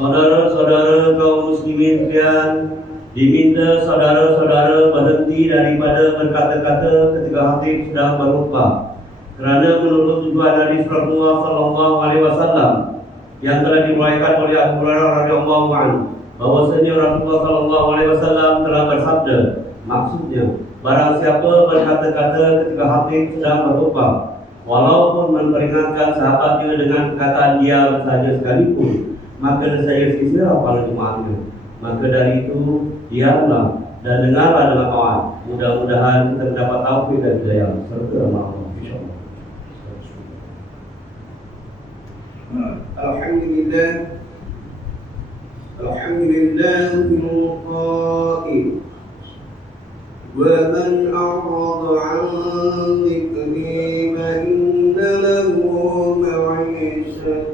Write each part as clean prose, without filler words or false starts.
Saudara-saudara kaum muslimin sekalian, diminta saudara-saudara berhenti daripada berkata-kata ketika khatib sedang berkhutbah, kerana menurut tujuan hadis Rasulullah sallallahu alaihi wasallam yang telah diriwayatkan oleh Abu Hurairah radhiyallahu anhu, bahwasanya Rasulullah sallallahu alaihi wasallam telah bersabda, maksudnya barang siapa berkata-kata ketika khatib sedang berkhutbah, walaupun memperingatkan sahabatnya dengan perkataan diam saja sekalipun, maka saya sisirah pada jemaatnya. Maka dari itu diamlah dan dengarlah dengan awal. Mudah-mudahan kita mendapat taufik dan hidayah serta rahmat insyaallah. Alhamdulillah. Alhamdulillahil qail. Wa man a'rada 'an dhikri fa inna lahu ma'ishatan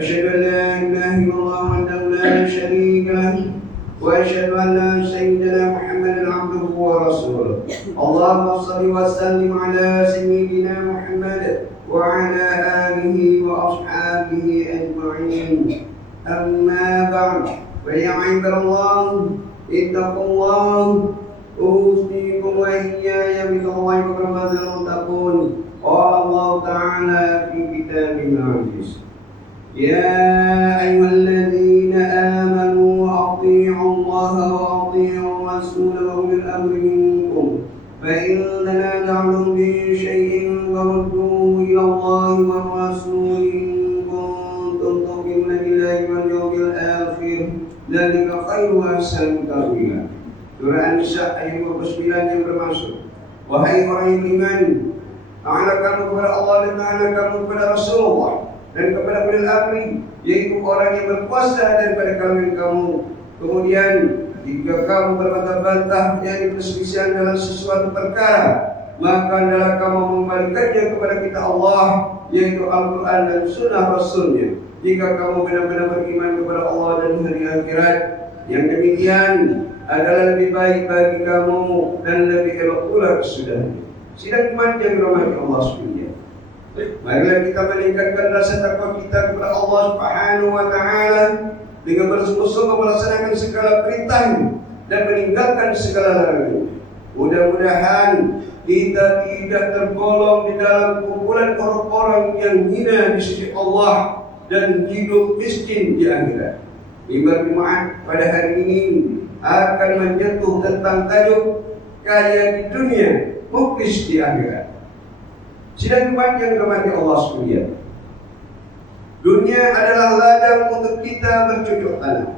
أشهد أن لا إله إلا الله وحده لا شريك له وأشهد أن سيدنا محمدا عبده ورسوله اللهم صل وسلم على سيدنا محمد وعلى آله وأصحابه أجمعين أما بعد فيا عباد الله اتقوا الله أوصيكم وإياي بتقوى الله المتقون قال الله تعالى في كتابه العزيز يا أيها الذين آمنوا أطيعوا الله وأطيعوا الرسول وأولي الأمر منكم فإن تنازعتم في شيء فردوه إلى الله والرسول إن كنتم تؤمنون بالله واليوم الآخر ذلك خير وأحسن تأويلا. Surah An-Nisa ayat 29 yang bermaksud, wahai orang yang beriman, ta'ala kamu kepada Allah dan ta'ala kamu kepada Rasulullah dan kepada ulil amri, yaitu orang yang berkuasa daripada kamu. Kemudian jika kamu berbantah-bantah dari perselisihan dalam sesuatu perkara, maka adalah kamu mengembalikannya kepada kita Allah, yaitu Al-Quran dan Sunnah Rasulnya. Jika kamu benar-benar beriman kepada Allah dan hari akhirat, yang demikian adalah lebih baik bagi kamu dan lebih elok pula kesudahnya. Sidang iman yang dirahmati Allah sekalian, marilah kita meningkatkan rasa takwa kita kepada Allah Subhanahu wa taala dengan bersungguh-sungguh melaksanakan segala perintahnya dan meninggalkan segala larangannya. Mudah-mudahan kita tidak tergolong di dalam kumpulan orang-orang yang hina di sisi Allah dan hidup miskin di akhirat. Mimbar Jumat pada hari ini akan menyentuh tentang tajuk kaya di dunia, muklis di akhirat. Sidang Jumat yang dirahmati Allah sekalian, dunia adalah ladang untuk kita bercocok tanam,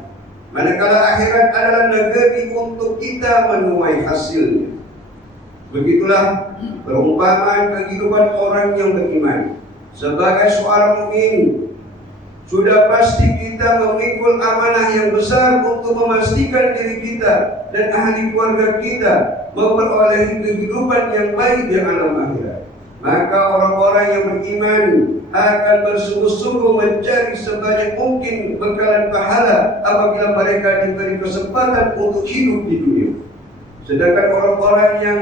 manakala akhirat adalah negeri untuk kita menuai hasilnya. Begitulah perumpamaan kehidupan orang yang beriman. Sebagai seorang mukmin, sudah pasti kita memikul amanah yang besar untuk memastikan diri kita dan ahli keluarga kita memperoleh kehidupan yang baik di alam akhirat. Maka orang-orang yang beriman akan bersungguh-sungguh mencari sebanyak mungkin bekalan pahala apabila mereka diberi kesempatan untuk hidup di dunia. Sedangkan orang-orang yang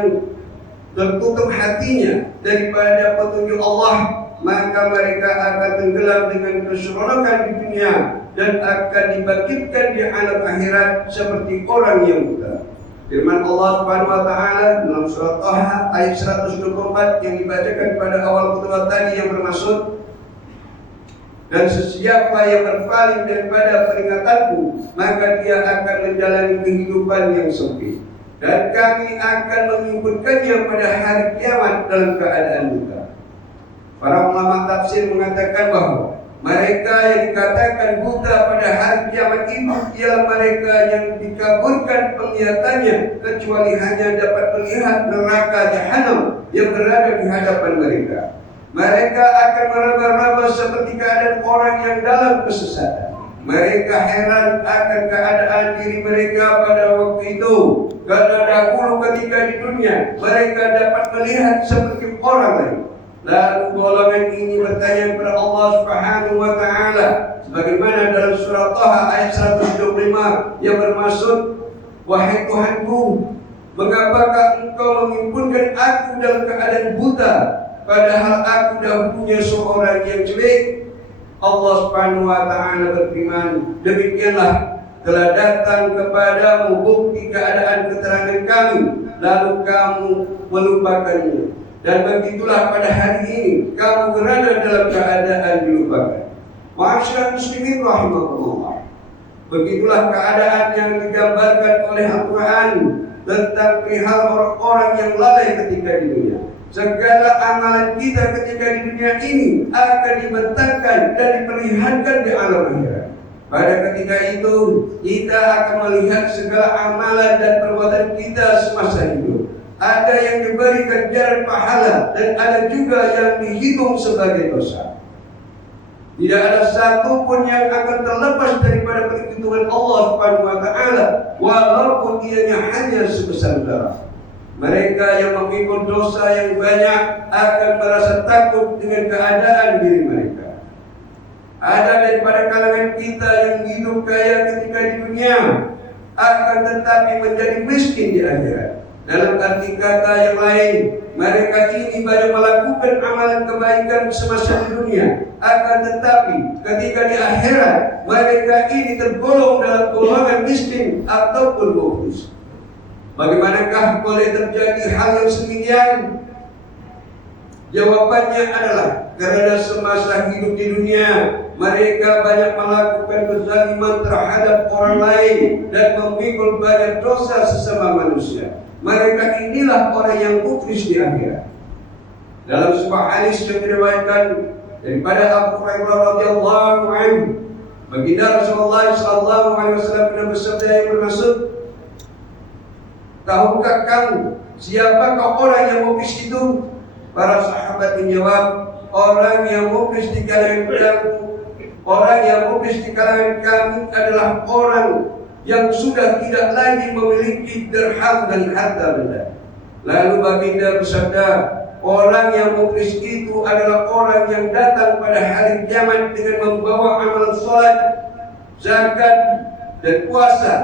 tertutup hatinya daripada petunjuk Allah, maka mereka akan tenggelam dengan keseronokan di dunia dan akan dibangkitkan di alam akhirat seperti orang yang buta. Firman Allah Subhanahu wa taala dalam surat Taha ayat 124 yang dibacakan pada awal khutbah tadi yang bermaksud, dan sesiapa yang berpaling daripada peringatanku, maka dia akan menjalani kehidupan yang sempit, dan kami akan menyebutkannya pada hari kiamat dalam keadaan buta. Para ulama tafsir mengatakan bahwa mereka yang dikatakan buta pada hari kiamat itu ialah mereka yang dikaburkan penglihatannya, kecuali hanya dapat melihat neraka jahanam yang berada di hadapan mereka. Mereka akan meraba-raba seperti keadaan orang yang dalam kesesatan. Mereka heran akan keadaan diri mereka pada waktu itu, karena dahulu ketika di dunia mereka dapat melihat seperti orang lain. Lalu golongan ini bertanya kepada Allah Subhanahu wa taala sebagaimana dalam surah Taha ayat 125 yang bermaksud, wahai Tuhanku, Mengapakah engkau menghimpunkan aku dalam keadaan buta, padahal aku dahulunya seorang yang jelek? Allah Subhanahu wa taala berfirman, demikianlah telah datang kepadamu bukti keadaan keterangan kami, lalu kamu melupakannya. Dan begitulah pada hari ini kamu berada dalam keadaan dilupakan. Ma'asyiral muslimin rahimakumullah. Begitulah keadaan yang digambarkan oleh Al-Quran tentang perihal orang-orang yang lalai ketika di dunia. Segala amalan kita ketika di dunia ini akan dibentangkan dan diperlihatkan di alam akhirat. Pada ketika itu kita akan melihat segala amalan dan perbuatan kita semasa hidup. Ada yang diberi ganjaran pahala dan ada juga yang dihitung sebagai dosa. Tidak ada satu pun yang akan terlepas daripada perhitungan Allah Subhanahu wa taala, walaupun ianya hanya sebesar darah. Mereka yang memikul dosa yang banyak akan merasa takut dengan keadaan diri mereka. Ada daripada kalangan kita yang hidup kaya ketika di dunia, akan tetapi menjadi miskin di akhirat. Dalam arti kata yang lain, mereka ini banyak melakukan amalan kebaikan semasa di dunia, akan tetapi ketika di akhirat mereka ini tergolong dalam golongan miskin ataupun muflis. Bagaimanakah boleh terjadi hal yang sedemikian? Jawabannya adalah karena semasa hidup di dunia mereka banyak melakukan kezaliman terhadap orang lain dan memikul banyak dosa sesama manusia. Mereka inilah orang yang muflis di akhirat. Dalam sebuah hadis yang diriwayatkan daripada Abu Hurairah radhiyallahu anhu, baginda Rasulullah sallallahu alaihi wasallam pernah bersabda yang bermaksud, tahukah kamu siapakah orang yang muflis itu? Para sahabat menjawab, orang yang muflis di kalangan kami, orang yang muflis di kalangan kami adalah orang yang sudah tidak lagi memiliki dirham dan harta benda. Lalu baginda bersabda, orang yang muflis itu adalah orang yang datang pada hari kiamat dengan membawa amalan salat, zakat dan puasa.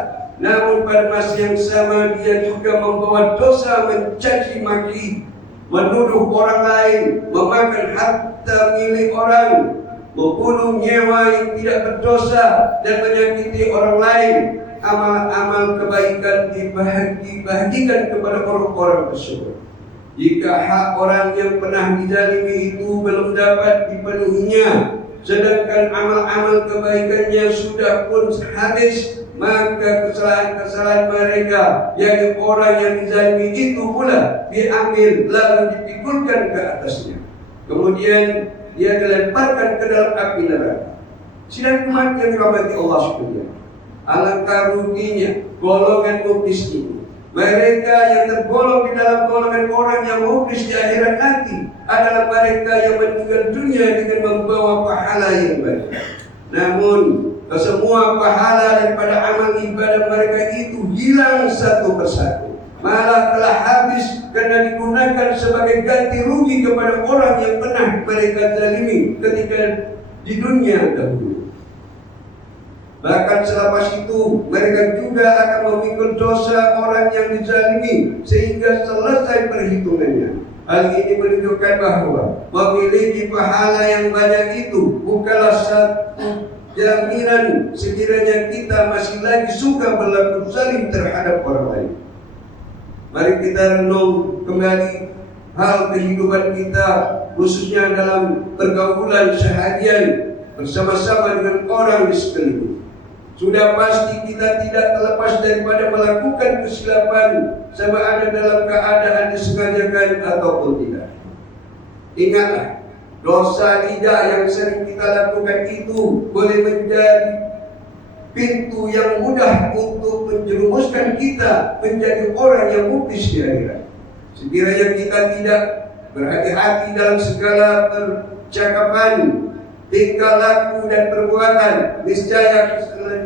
Namun pada masa yang sama dia juga membawa dosa mencaci maki, menuduh orang lain, memakan harta milik orang, membunuh nyawa yang tidak berdosa dan menyakiti orang lain. Amal-amal kebaikan dibahagikan kepada orang-orang tersebut. Jika hak orang yang pernah dizalimi itu belum dapat dipenuhinya, sedangkan amal-amal kebaikannya sudah pun habis, maka kesalahan-kesalahan mereka, yakni orang yang dizalimi itu pula diambil lalu dipikulkan ke atasnya. Kemudian dia dilemparkan ke dalam api neraka. Sidang umat yang dirahmati Allah sekalian, alangkah ruginya golongan muflis ini. Mereka yang tergolong di dalam golongan orang yang muflis di akhirat nanti adalah mereka yang meninggal dunia dengan membawa pahala yang banyak. Namun semua pahala daripada amal ibadah mereka itu hilang satu persatu, malah telah habis karena digunakan sebagai ganti rugi kepada orang yang pernah mereka zalimi ketika di dunia dahulu. Bahkan selepas itu mereka juga akan memikul dosa orang yang dizalimi sehingga selesai perhitungannya. Hal ini menunjukkan bahwa memiliki pahala yang banyak itu bukanlah satu jaminan sekiranya kita masih lagi suka berlaku zalim terhadap orang lain. Mari kita renung kembali hal kehidupan kita, khususnya dalam pergaulan seharian bersama-sama dengan orang di sekeliling. Sudah pasti kita tidak terlepas daripada melakukan kesilapan, sama ada dalam keadaan disengajakan ataupun tidak. Ingatlah, dosa lidah yang sering kita lakukan itu boleh menjadi pintu yang mudah untuk menjerumuskan kita menjadi orang yang muflis di akhirat. Sekiranya kita tidak berhati-hati dalam segala percakapan, tingkah laku dan perbuatan, niscaya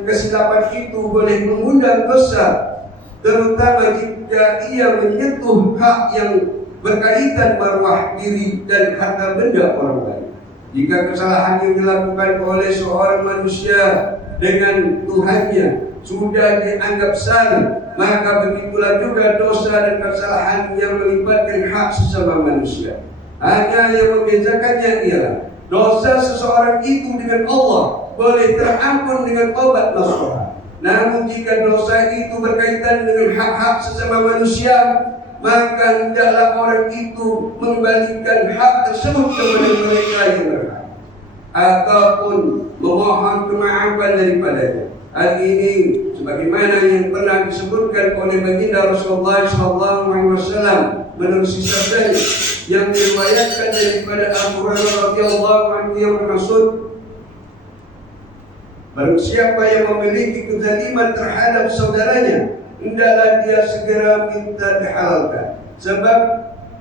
kesilapan itu boleh mengundang dosa, terutama jika ia menyentuh hak yang berkaitan marwah diri dan harta benda orang lain. Jika kesalahan yang dilakukan oleh seorang manusia dengan Tuhannya sudah dianggap salah, maka begitulah juga dosa dan kesalahan yang melibatkan hak sesama manusia. Hanya yang membedakannya ialah dosa seseorang itu dengan Allah boleh terampun dengan taubat nasuha. Namun jika dosa itu berkaitan dengan hak-hak sesama manusia, maka hendaklah orang itu mengembalikan hak tersebut kepada mereka yang berhak ataupun memohon kemaafan daripadanya. Hal ini sebagaimana yang pernah disebutkan oleh baginda Rasulullah SAW menurut sabda yang diriwayatkan daripada Abu Hurairah radhiyallahu anhu yang bermaksud, barang siapa yang memiliki kezaliman terhadap saudaranya, hendaklah dia segera minta dihalalkan, sebab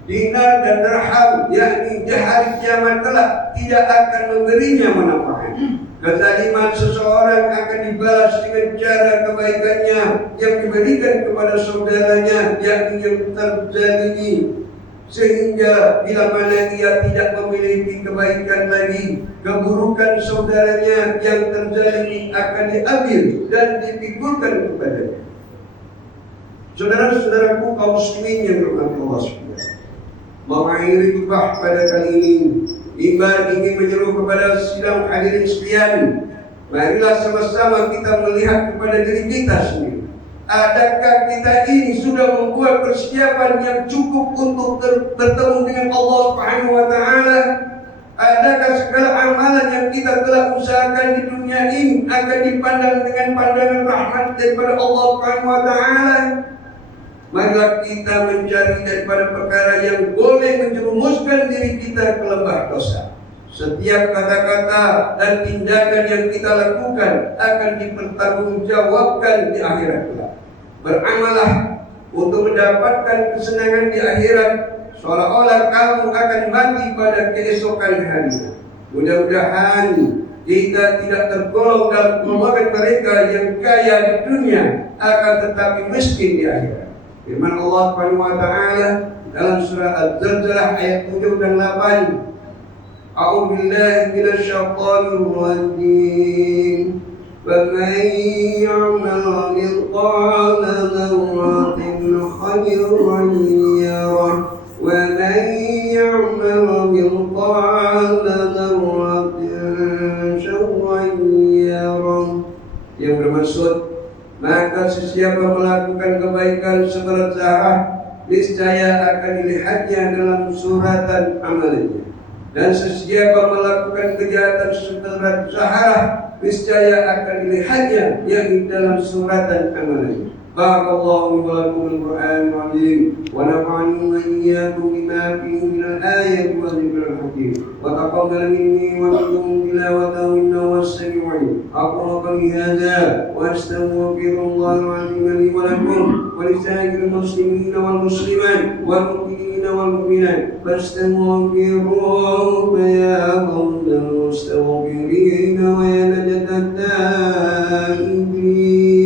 dinar dan dirham yakni di hari kiamat kelak tidak akan memberinya manfaat. Kezaliman seseorang akan dibalas dengan cara kebaikannya yang diberikan kepada saudaranya yakni yang terzalimi, sehingga bila mana ia tidak memiliki kebaikan lagi, keburukan saudaranya yang terzalimi akan diambil dan dipikulkan kepadanya. Saudara-saudaraku kaum muslimin yang dirahmati Allah SWT, mengakhiri khutbah pada kali ini, Imam ingin menyeru kepada sidang hadirin sekalian, marilah sama-sama kita melihat kepada diri kita sendiri. Adakah kita ini sudah membuat persiapan yang cukup untuk bertemu dengan Allah Subhanahu wa Ta'ala? Adakah segala amalan yang kita telah usahakan di dunia ini akan dipandang dengan pandangan rahmat daripada Allah Subhanahu wa Ta'ala? Marilah kita mencari daripada perkara yang boleh menjerumuskan diri kita ke lembah dosa. Setiap kata-kata dan tindakan yang kita lakukan akan dipertanggungjawabkan di akhirat kelak. Beramalah untuk mendapatkan kesenangan di akhirat, seolah-olah kamu akan mati pada keesokan hari. Mudah-mudahan kita tidak tergolong dalam golongan mereka yang kaya di dunia akan tetapi miskin di akhirat. Firman Allah Subhanahu wa Ta'ala dalam surah Az-Zalzalah ayat 7 dan 8. A'udzu billahi minasy syaithanir rajim. Faman ya'mal mithqala dzarratin khairan yarah wa man ya'mal mithqala dzarratin syarran yarah. Yang bermaksud, maka sesiapa melakukan kebaikan seberat zarah, niscaya akan dilihatnya dalam suratan amalnya. Dan sesiapa melakukan kejahatan seberat zarah, niscaya akan dilihatnya yakni dalam suratan amalnya. Barakallahu wa lakum bil Qur'anil azim wa nafa'ani wa iyyakum bima fihi min al-ayati wa dhikril hakim wa taqabbal minni wa minkum tilawatahu innahu was-sami'ul 'alim. Aqulu qawli hadza wa astaghfirullahal 'azim li wa lakum wa lisa'iril muslimin wal muslimat wal mu'minin wal mu'minat fastaghfiruhu ya qawmal mustaghfirin wa ya najatat taibin.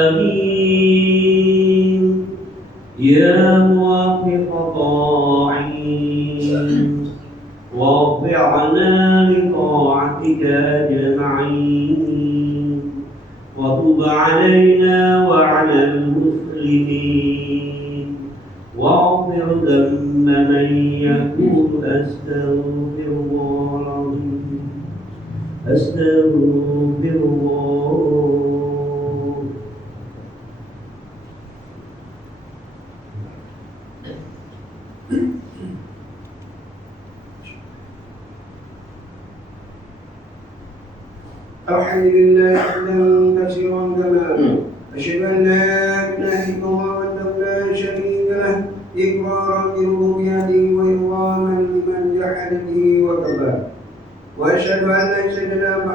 آمين يا موافق طاعين ووفقنا لطاعتك أجمعين وتب علينا وعلى المسلمين واغفر ذنب من يكون أستغفر الله أستغفر الله. Alhamdulillah hamdan katsiran kama asyhadu an la ilaha illallah wahdahu la syarika lah iqraran bi rububiyyatihi wa iqraman liman jahada bihi wa kafara wa asyhadu anna sayyidina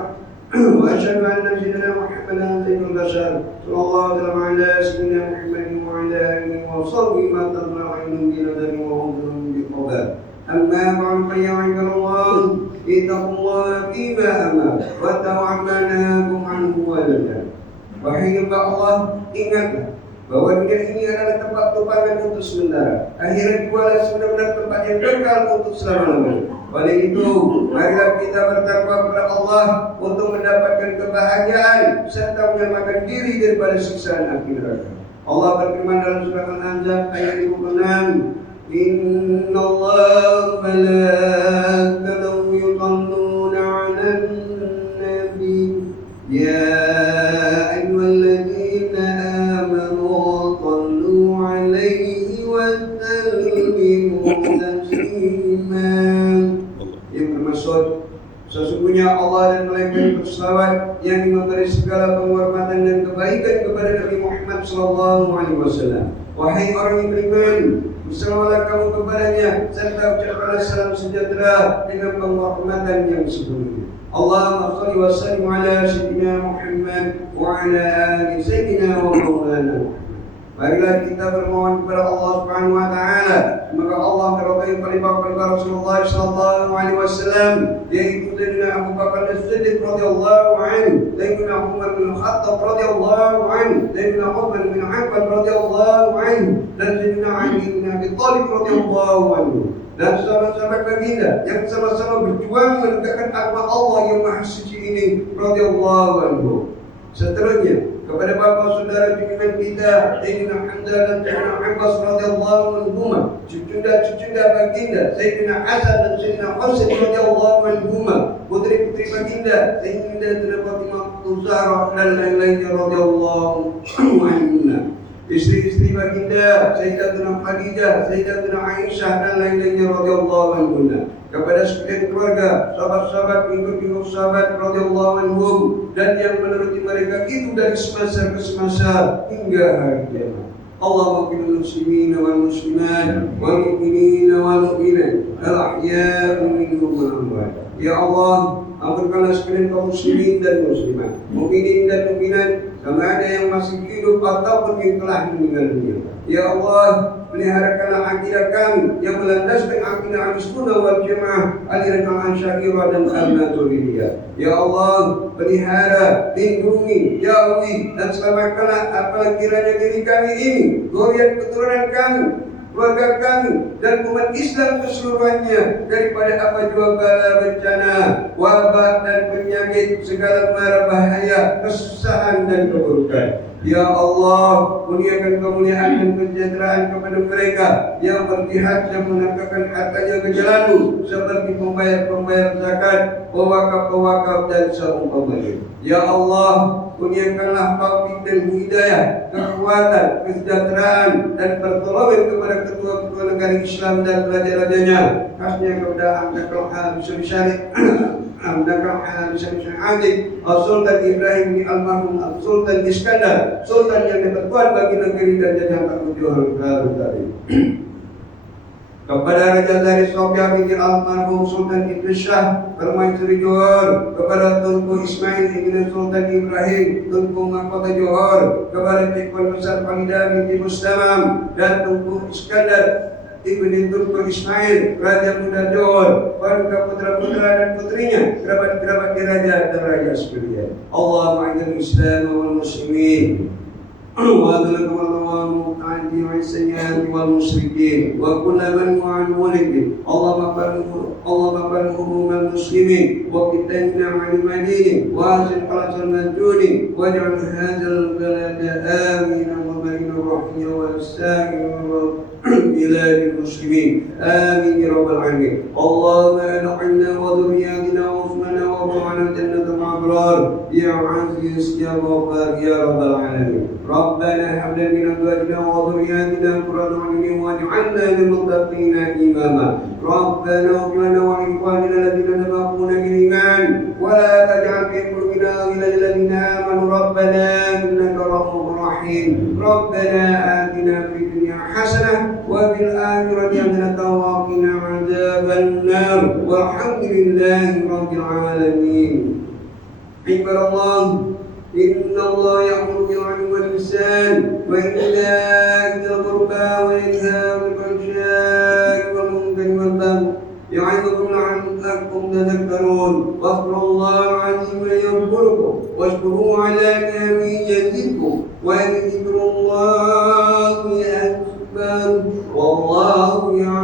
Muhammadan sayyidul bashar sallallahu alaihi wa sallam Muhammadin wa ala alihi wa sahbihi ma tadra'un bi nadari wa hum bi qawla amma ba'du fa ya ibadallah ittaqullaha fima amara wa ta'amanakum anhu wa lana. Wahai hamba Allah, ingatlah bahwa dunia ini adalah tempat tumpangan untuk sementara. Akhirat adalah sebenar-benar tempat yang kekal untuk selama-lamanya. Oleh itu, marilah kita bertakwa kepada Allah untuk mendapatkan kebahagiaan serta menyelamatkan diri daripada siksaan api neraka. Allah berfirman dalam surah Al-Ahzab ayat 56, Inna Allah malaikatahu yusalluna 'alan nabi ya ayyuhalladzina amanu sallu 'alaihi wa sallimu taslima. Yang bermaksud sesungguhnya Allah dan malaikat berselawat yang memberi segala penghormatan dan kebaikan kepada Nabi Muhammad SAW. Wahai orang yang beriman, berselawatlah kamu kepadanya serta ucapkanlah salam sejahtera dengan penghormatan yang sepenuhnya. Allahumma shalli wa sallim ala sayyidina Muhammad wa ala ali sayyidina wa maulana Muhammad. Marilah kita bermohon kepada Allah Subhanahu wa taala semoga Allah merahmati khalifah Rasulullah sallallahu alaihi wasallam yaitu Sayyidina Abu Bakar As-Siddiq radhiyallahu anhu, Sayyidina Umar bin Khattab radhiyallahu anhu, Sayyidina Uthman bin Affan radhiyallahu anhu dan Sayyidina Ali bin Abi Thalib radhiyallahu anhu dan sahabat-sahabat baginda yang sama-sama berjuang menegakkan agama Allah yang maha suci ini radhiyallahu anhu. Seterusnya kepada bapa saudara junjungan kita Sayyidina Hamzah dan Sayyidina Abbas radhiyallahu anhuma, cucunda baginda Sayyidina Hasan dan Sayyidina Husain radhiyallahu anhuma, putri-putri baginda Sayyidina Fatimah Zahra dan lain-lainnya radhiyallahu anhunna, istri-istri baginda Sayyidatuna Khadijah, Sayyidatuna Aisyah dan lain-lainnya radhiyallahu anhunna, kepada sekalian keluarga, sahabat-sahabat, pengikut sahabat radhiyallahu anhum dan yang menuruti mereka itu dari semasa ke semasa hingga hari kiamat. Allahumma qil muslimin wal muslimat wal mu'minin wal mu'minat al ahya'i minhum wal amwat. Ya Allah, ampunkanlah sekalian kaum muslimin dan muslimat, mukminin dan mukminat, sama ada yang masih hidup ataupun yang telah meninggal dunia. Ya Allah, peliharakanlah akidah kami yang melandaskan akidah Ahlussunnah wal Jamaah, aliran Al-Asy'ariyah dan Al-Maturidiyah. Ya Allah, pelihara, lindungi, jauhi dan selamatkanlah apabila kiranya diri kami ini, zuriat keturunan kami, keluarga kami dan umat Islam keseluruhannya daripada apa jua bala bencana, wabah dan penyakit, segala mara bahaya, kesusahan dan keburukan. Ya Allah, kurniakan kemuliaan dan kesejahteraan kepada mereka yang berjihad dan menangkapkan hartanya ke jalan-Mu seperti pembayar-pembayar zakat, pewakaf-pewakaf dan seumpamanya. Ya Allah, kurniakanlah taufik dan hidayah, kekuatan, kesejahteraan dan pertolongan kepada ketua-ketua negara Islam dan raja-rajanya, khasnya kepada Amdakal Habib Syarif Amdakal Habib Syarif Sultan Ibrahim bin Almarhum Sultan Iskandar, Sultan yang diperkuat bagi negeri dan jajahan Abu Johor Darul tadi. Kepada Raja dari Sofia bin Almarhum Sultan Idris Shah Permaisuri Johor, kepada Tunku Ismail bin Sultan Ibrahim Tunku Mahkota Johor, kepada Tuan Besar Panida bin Mustamam dan Tunku Iskandar Ibni Tunku Ismail Raja Muda Johor, para putra-putra dan putrinya, kerabat-kerabat diraja dan raja sekalian. Allahumma a'inil Islam wal muslimin وَأَذْلَكَ وَاللَّهُ مُعْتَعِدِي وَالسَّيِّئَاتِ وَالْمُشْرِكِينَ وَكُلَّ مَنْ وَعَنْ وَلِدٍ اللهم اغفر هموم المسلمين وفتنا عن المدين وأحسن خلاص المسجون واجعل هذا البلد آمنا مطمئنا رحيما وسائر بلاد المسلمين آمين يا رب العالمين. اللهم أنعمنا وذرياتنا وأصلنا وارفعنا الجنة مع الأبرار يا عزيز يا غفار يا رب العالمين. ربنا هب لنا من أزواجنا وذرياتنا قرة أعين واجعلنا للمتقين إماما. ربنا اغفر لنا ولإخواننا الذين سبقونا بالإيمان ولا تجعل في قلوبنا غلا للذين آمنوا ربنا إنك رؤوف رحيم. ربنا آتنا في الدنيا حسنة وفي الآخرة حسنة وقنا عذاب النار والحمد لله رب العالمين. عباد الله إن الله يأمر بالعدل والإحسان وإيتاء ذي القربى وينهى عن الفحشاء والمنكر والبغي يعظكم لعلكم تذكرون. واذكروا الله العظيم يذكركم واشكروه على نعمه يزدكم ولذكر الله أكبر والله يعلم